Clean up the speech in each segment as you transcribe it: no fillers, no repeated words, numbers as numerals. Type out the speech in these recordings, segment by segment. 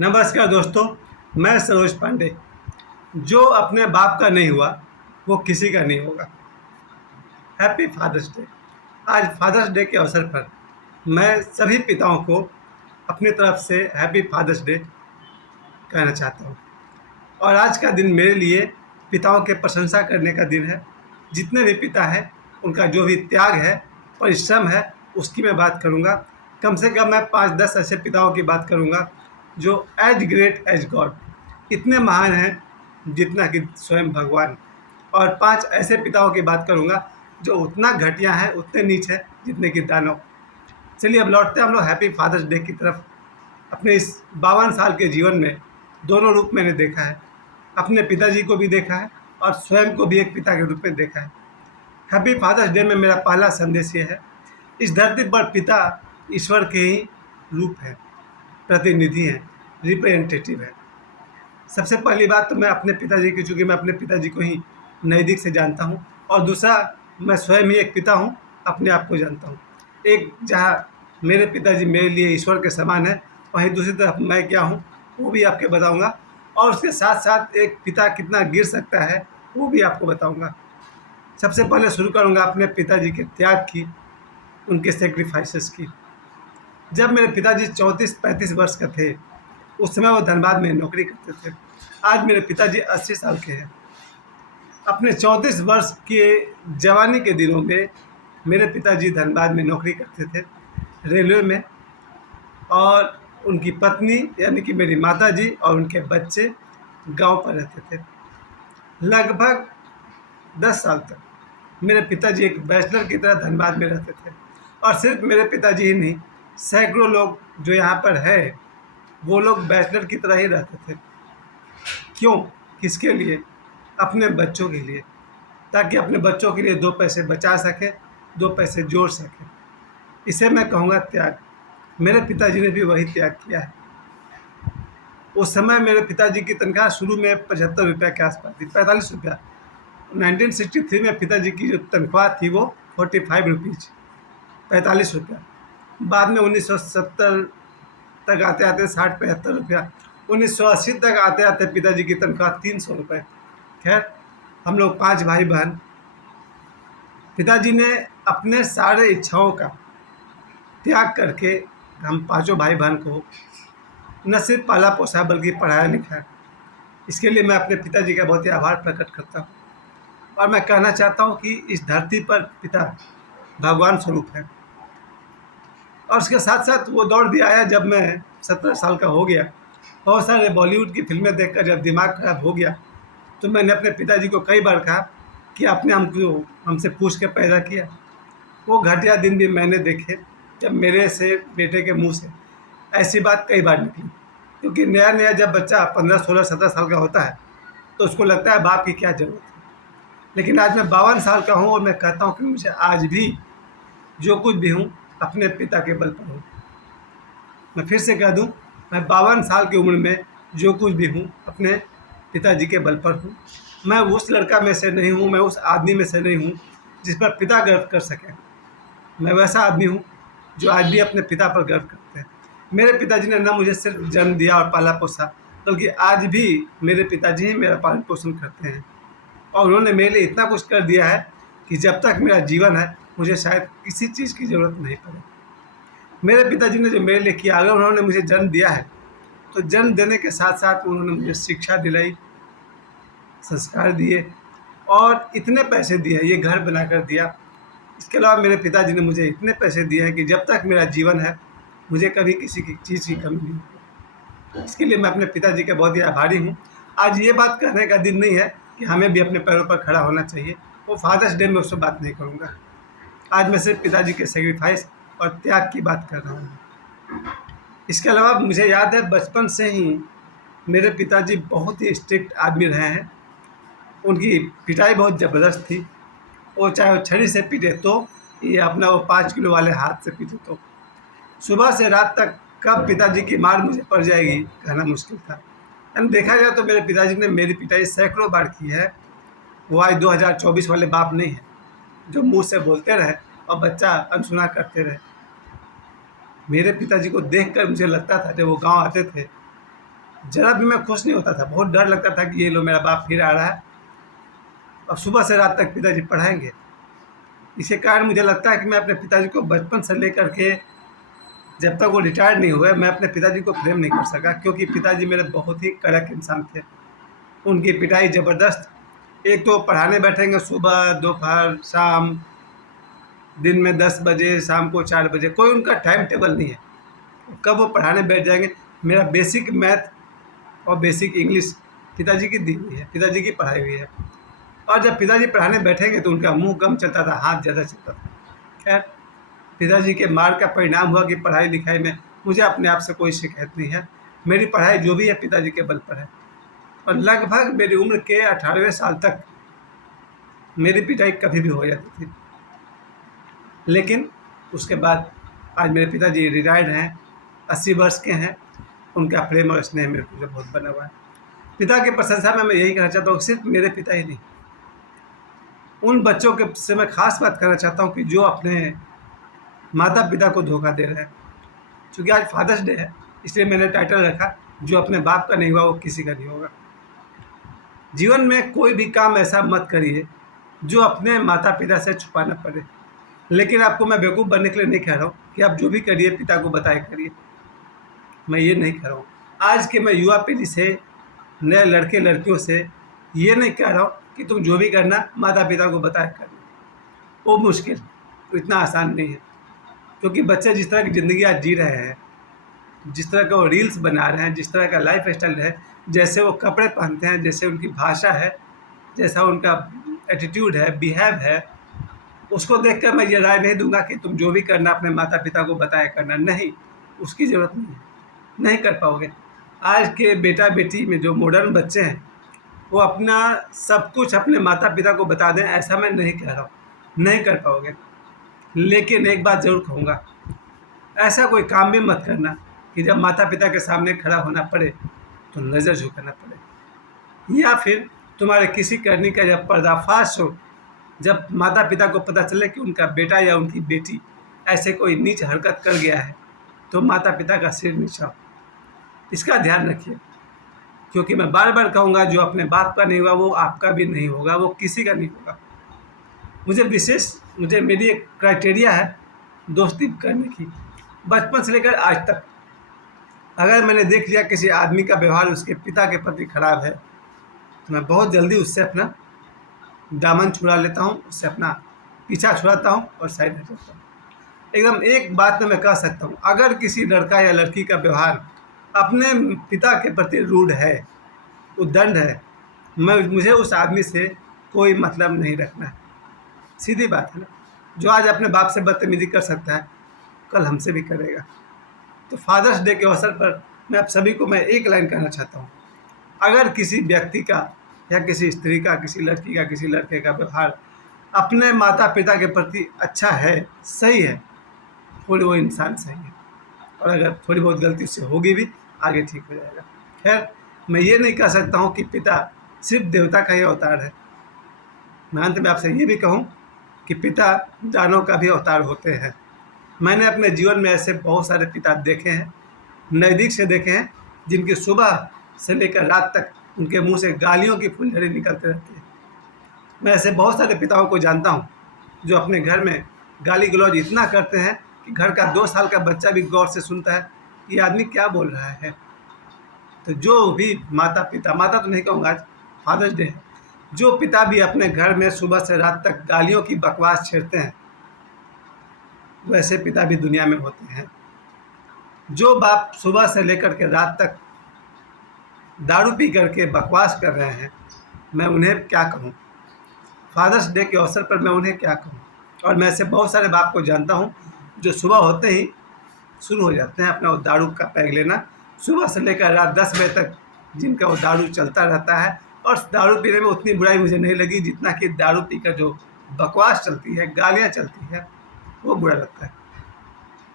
नमस्कार दोस्तों, मैं सरोज पांडे। जो अपने बाप का नहीं हुआ वो किसी का नहीं होगा। Happy father's day. आज फादर्स डे के अवसर पर मैं सभी पिताओं को अपनी तरफ से हैप्पी फादर्स डे कहना चाहता हूँ। और आज का दिन मेरे लिए पिताओं के प्रशंसा करने का दिन है। जितने भी पिता हैं उनका जो भी त्याग है, परिश्रम है, उसकी मैं बात करूँगा। कम से कम मैं 5-10 ऐसे पिताओं की बात करूँगा जो एज ग्रेट एज गॉड, इतने महान हैं जितना कि स्वयं भगवान। और 5 ऐसे पिताओं की बात करूँगा जो उतना घटिया हैं, उतने नीच हैं जितने कि दानव। चलिए अब लौटते हैं हम लोग हैप्पी फादर्स डे की तरफ। अपने इस 52 साल के जीवन में दोनों रूप मैंने देखा है। अपने पिताजी को भी देखा है और स्वयं को भी एक पिता के रूप में देखा है। हैप्पी फादर्स डे में मेरा पहला संदेश ये है, इस धरती पर पिता ईश्वर के ही रूप है, प्रतिनिधि हैं, रिप्रेजेंटेटिव है। सबसे पहली बात तो मैं अपने पिताजी की, चूँकि मैं अपने पिताजी को ही नज़दीक से जानता हूँ, और दूसरा मैं स्वयं ही एक पिता हूँ, अपने आप को जानता हूँ। एक जहाँ मेरे पिताजी मेरे लिए ईश्वर के समान है, वहीं दूसरी तरफ मैं क्या हूँ वो भी आपके बताऊँगा। और उसके साथ साथ एक पिता कितना गिर सकता है वो भी आपको बताऊँगा। सबसे पहले शुरू करूँगा अपने पिताजी के त्याग की, उनके सेक्रीफाइसेस की। जब मेरे पिताजी 34-35 वर्ष का थे, उस समय वो धनबाद में नौकरी करते थे। आज मेरे पिताजी 80 साल के हैं। अपने 34 वर्ष के जवानी के दिनों में मेरे पिताजी धनबाद में नौकरी करते थे, रेलवे में। और उनकी पत्नी यानी कि मेरी माताजी और उनके बच्चे गांव पर रहते थे। लगभग 10 साल तक मेरे पिताजी एक बैचलर की तरह धनबाद में रहते थे। और सिर्फ मेरे पिताजी ही नहीं, सैकड़ों लोग जो यहाँ पर है वो लोग बैचलर की तरह ही रहते थे। क्यों? किसके लिए? अपने बच्चों के लिए, ताकि अपने बच्चों के लिए 2 पैसे बचा सके, 2 पैसे जोड़ सके। इसे मैं कहूँगा त्याग। मेरे पिताजी ने भी वही त्याग किया है। उस समय मेरे पिताजी की तनख्वाह शुरू में 75 रुपये के आसपास थी, 45 रुपया। 1963 में पिताजी की जो तनख्वाह थी वो 45 रुपीज़, 45 रुपया। बाद में 1970 तक आते आते 60-75 रुपया, 1980 तक आते आते पिताजी की तनख्वाह 300 रुपये। खैर, हम लोग 5 भाई बहन। पिताजी ने अपने सारे इच्छाओं का त्याग करके हम 5 भाई बहन को न सिर्फ पाला पोसा बल्कि पढ़ाया लिखाया। इसके लिए मैं अपने पिताजी का बहुत ही आभार प्रकट करता हूँ। और मैं कहना चाहता हूँ कि इस धरती पर पिता भगवान स्वरूप है। और उसके साथ साथ वो दौर भी आया जब मैं 17 साल का हो गया। बहुत सारे बॉलीवुड की फिल्में देखकर जब दिमाग खराब हो गया तो मैंने अपने पिताजी को कई बार कहा कि आपने हमसे पूछ के पैदा किया। वो घटिया दिन भी मैंने देखे जब मेरे से बेटे के मुंह से ऐसी बात कई बार निकली। क्योंकि नया नया जब बच्चा 15, 16, 17 साल का होता है तो उसको लगता है बाप की क्या ज़रूरत है। लेकिन आज मैं 52 साल का हूँ और मैं कहता हूँ कि मुझे आज भी जो कुछ भी हूँ अपने पिता के बल पर हूँ। मैं फिर से कह दूँ, मैं 52 साल की उम्र में जो कुछ भी हूँ अपने पिताजी के बल पर हूँ। मैं उस लड़का में से नहीं हूँ, मैं उस आदमी में से नहीं हूँ जिस पर पिता गर्व कर सकें। मैं वैसा आदमी हूँ जो आज भी अपने पिता पर गर्व करते हैं। मेरे पिताजी ने न मुझे सिर्फ जन्म दिया और पाला पोसा, बल्कि आज भी मेरे पिताजी ही मेरा पालन पोषण करते हैं। और उन्होंने मेरे लिए इतना कुछ कर दिया है कि जब तक मेरा जीवन है मुझे शायद किसी चीज़ की ज़रूरत नहीं पड़े। मेरे पिताजी ने जो मेरे लिए किया, अगर उन्होंने मुझे जन्म दिया है तो जन्म देने के साथ साथ उन्होंने मुझे शिक्षा दिलाई, संस्कार दिए और इतने पैसे दिए, ये घर बनाकर दिया। इसके अलावा मेरे पिताजी ने मुझे इतने पैसे दिए हैं कि जब तक मेरा जीवन है मुझे कभी किसी की चीज़ की कमी नहीं होगी। इसके लिए मैं अपने पिताजी का बहुत ही आभारी हूँ। आज ये बात कहने का दिन नहीं है कि हमें भी अपने पैरों पर खड़ा होना चाहिए। वो फादर्स डे में उससे बात नहीं करूँगा। आज मैं सिर्फ पिताजी के सेक्रीफाइस और त्याग की बात कर रहा हूँ। इसके अलावा मुझे याद है बचपन से ही मेरे पिताजी बहुत ही स्ट्रिक्ट आदमी रहे हैं। उनकी पिटाई बहुत ज़बरदस्त थी। वो चाहे वो छड़ी से पीटे तो या अपना वो 5 किलो वाले हाथ से पीटे तो। सुबह से रात तक कब पिताजी की मार मुझे पड़ जाएगी कहना मुश्किल था। यानी देखा जाए तो मेरे पिताजी ने मेरी पिटाई सैकड़ों बार की है। वो आज 2024 वाले बाप नहीं है जो मुंह से बोलते रहे और बच्चा अनसुना करते रहे। मेरे पिताजी को देखकर मुझे लगता था जब वो गांव आते थे ज़रा भी मैं खुश नहीं होता था, बहुत डर लगता था कि ये लो मेरा बाप फिर आ रहा है और सुबह से रात तक पिताजी पढ़ाएंगे। इसके कारण मुझे लगता है कि मैं अपने पिताजी को बचपन से लेकर के जब तक वो रिटायर नहीं हुए मैं अपने पिताजी को प्रेम नहीं कर सका, क्योंकि पिताजी मेरे बहुत ही कड़क इंसान थे। उनकी पिटाई ज़बरदस्त। एक तो पढ़ाने बैठेंगे सुबह, दोपहर, शाम, दिन में 10 बजे, शाम को 4 बजे, कोई उनका टाइम टेबल नहीं है कब वो पढ़ाने बैठ जाएंगे। मेरा बेसिक मैथ और बेसिक इंग्लिश पिताजी की दी हुई है, पिताजी की पढ़ाई हुई है। और जब पिताजी पढ़ाने बैठेंगे तो उनका मुंह कम चलता था, हाथ ज़्यादा चलता था। खैर, पिताजी के मार का परिणाम हुआ कि पढ़ाई लिखाई में मुझे अपने आप से कोई शिकायत नहीं है। मेरी पढ़ाई जो भी है पिताजी के बल पर है। और लगभग मेरी उम्र के 18वें साल तक मेरी पिटाई कभी भी हो जाती थी। लेकिन उसके बाद आज मेरे पिताजी रिटायर्ड हैं, 80 वर्ष के हैं। उनका प्रेम और स्नेह मेरे को बहुत बना हुआ है। पिता की प्रशंसा में मैं यही कहना चाहता हूँ, सिर्फ मेरे पिता ही नहीं, उन बच्चों के से मैं खास बात करना चाहता हूँ कि जो अपने माता पिता को धोखा दे रहे हैं। चूँकि आज फादर्स डे है, इसलिए मैंने टाइटल रखा, जो अपने बाप का नहीं हुआ वो किसी का नहीं होगा। जीवन में कोई भी काम ऐसा मत करिए जो अपने माता पिता से छुपाना पड़े। लेकिन आपको मैं बेवकूफ़ बनने के लिए नहीं कह रहा हूँ कि आप जो भी करिए पिता को बताए करिए, मैं ये नहीं कह रहा हूँ। आज के मैं युवा पीढ़ी से, नए लड़के लड़कियों से ये नहीं कह रहा हूँ कि तुम जो भी करना माता पिता को बताए करना, वो मुश्किल, इतना आसान नहीं है। क्योंकि बच्चे जिस तरह की ज़िंदगी आज जी रहे हैं, जिस तरह का वो रील्स बना रहे हैं, जिस तरह का लाइफ स्टाइल है, जैसे वो कपड़े पहनते हैं, जैसे उनकी भाषा है, जैसा उनका एटीट्यूड है, बिहेव है, उसको देखकर मैं ये राय नहीं दूंगा कि तुम जो भी करना अपने माता पिता को बताया करना। नहीं, उसकी ज़रूरत नहीं है, नहीं कर पाओगे। आज के बेटा बेटी में जो मॉडर्न बच्चे हैं वो अपना सब कुछ अपने माता पिता को बता दें, ऐसा मैं नहीं कह रहा हूँ, नहीं कर पाओगे। लेकिन एक बात ज़रूर कहूँगा, ऐसा कोई काम भी मत करना कि जब माता पिता के सामने खड़ा होना पड़े तो नज़र झुकाना पड़े, या फिर तुम्हारे किसी करनी का जब पर्दाफाश हो, जब माता पिता को पता चले कि उनका बेटा या उनकी बेटी ऐसे कोई नीच हरकत कर गया है, तो माता पिता का सिर नीचा हो। इसका ध्यान रखिए, क्योंकि मैं बार बार कहूँगा, जो अपने बाप का नहीं हुआ वो आपका भी नहीं होगा, वो किसी का नहीं होगा। मुझे मेरी एक क्राइटेरिया है दोस्ती करने की, बचपन से लेकर आज तक। अगर मैंने देख लिया किसी आदमी का व्यवहार उसके पिता के प्रति खराब है, तो मैं बहुत जल्दी उससे अपना दामन छुड़ा लेता हूँ, उससे अपना पीछा छुड़ाता हूँ और साइड हट जाता हूँ। एकदम एक बात में मैं कह सकता हूँ, अगर किसी लड़का या लड़की का व्यवहार अपने पिता के प्रति रूड है, उद्दंड है, मुझे उस आदमी से कोई मतलब नहीं रखना है। सीधी बात है ना। जो आज अपने बाप से बदतमीजी कर सकता है, कल हमसे भी करेगा। तो फादर्स डे के अवसर पर मैं आप सभी को मैं एक लाइन कहना चाहता हूँ, अगर किसी व्यक्ति का या किसी स्त्री का, किसी लड़की का, किसी लड़के का व्यवहार अपने माता पिता के प्रति अच्छा है, सही है, थोड़ी वो इंसान सही है। और अगर थोड़ी बहुत गलती उससे होगी भी, आगे ठीक हो जाएगा। खैर, मैं ये नहीं कह सकता हूँ कि पिता सिर्फ देवता का ही अवतार है। मैं अंत में आपसे ये भी कहूँ कि पिता दानव का भी अवतार होते हैं। मैंने अपने जीवन में ऐसे बहुत सारे पिता देखे हैं, नज़दीक से देखे हैं, जिनकी सुबह से लेकर रात तक उनके मुंह से गालियों की फुलझड़ी निकलते रहती है। मैं ऐसे बहुत सारे पिताओं को जानता हूँ जो अपने घर में गाली गलौज इतना करते हैं कि घर का 2 साल का बच्चा भी गौर से सुनता है कि ये आदमी क्या बोल रहा है। तो जो भी माता तो नहीं कहूँगा, आज फादर्स डे है, जो पिता भी अपने घर में सुबह से रात तक गालियों की बकवास छेड़ते हैं, वैसे पिता भी दुनिया में होते हैं। जो बाप सुबह से लेकर के रात तक दारू पी करके बकवास कर रहे हैं, मैं उन्हें क्या कहूँ। फादर्स डे के अवसर पर मैं उन्हें क्या कहूँ। और मैं ऐसे बहुत सारे बाप को जानता हूँ जो सुबह होते ही शुरू हो जाते हैं अपना वो दारू का पैग लेना, सुबह से लेकर रात 10 बजे तक जिनका वो दारू चलता रहता है। और दारू पीने में उतनी बुराई मुझे नहीं लगी जितना कि दारू पीकर जो बकवास चलती है, गालियाँ चलती है, वो बुरा लगता है।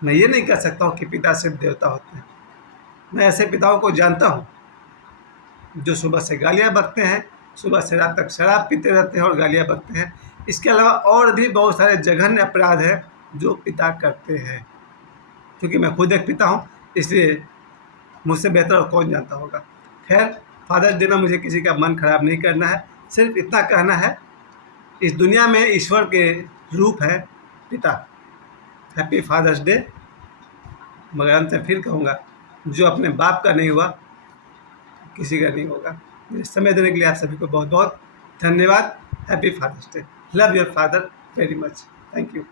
मैं ये नहीं कह सकता हूँ कि पिता सिर्फ देवता होते हैं। मैं ऐसे पिताओं को जानता हूँ जो सुबह से गालियाँ बकते हैं, सुबह से रात तक शराब पीते रहते हैं और गालियाँ बकते हैं। इसके अलावा और भी बहुत सारे जघन्य अपराध हैं जो पिता करते हैं। क्योंकि मैं खुद एक पिता हूँ, इसलिए मुझसे बेहतर और कौन जानता होगा। खैर, फादर्स डे में मुझे किसी का मन खराब नहीं करना है, सिर्फ इतना कहना है, इस दुनिया में ईश्वर के रूप है पिता। Happy father's day. मगर अंत में फिर कहूँगा, जो अपने बाप का नहीं हुआ किसी का नहीं होगा। मुझे समय देने के लिए आप सभी को बहुत बहुत धन्यवाद। Happy father's day. Love your father very much. Thank you.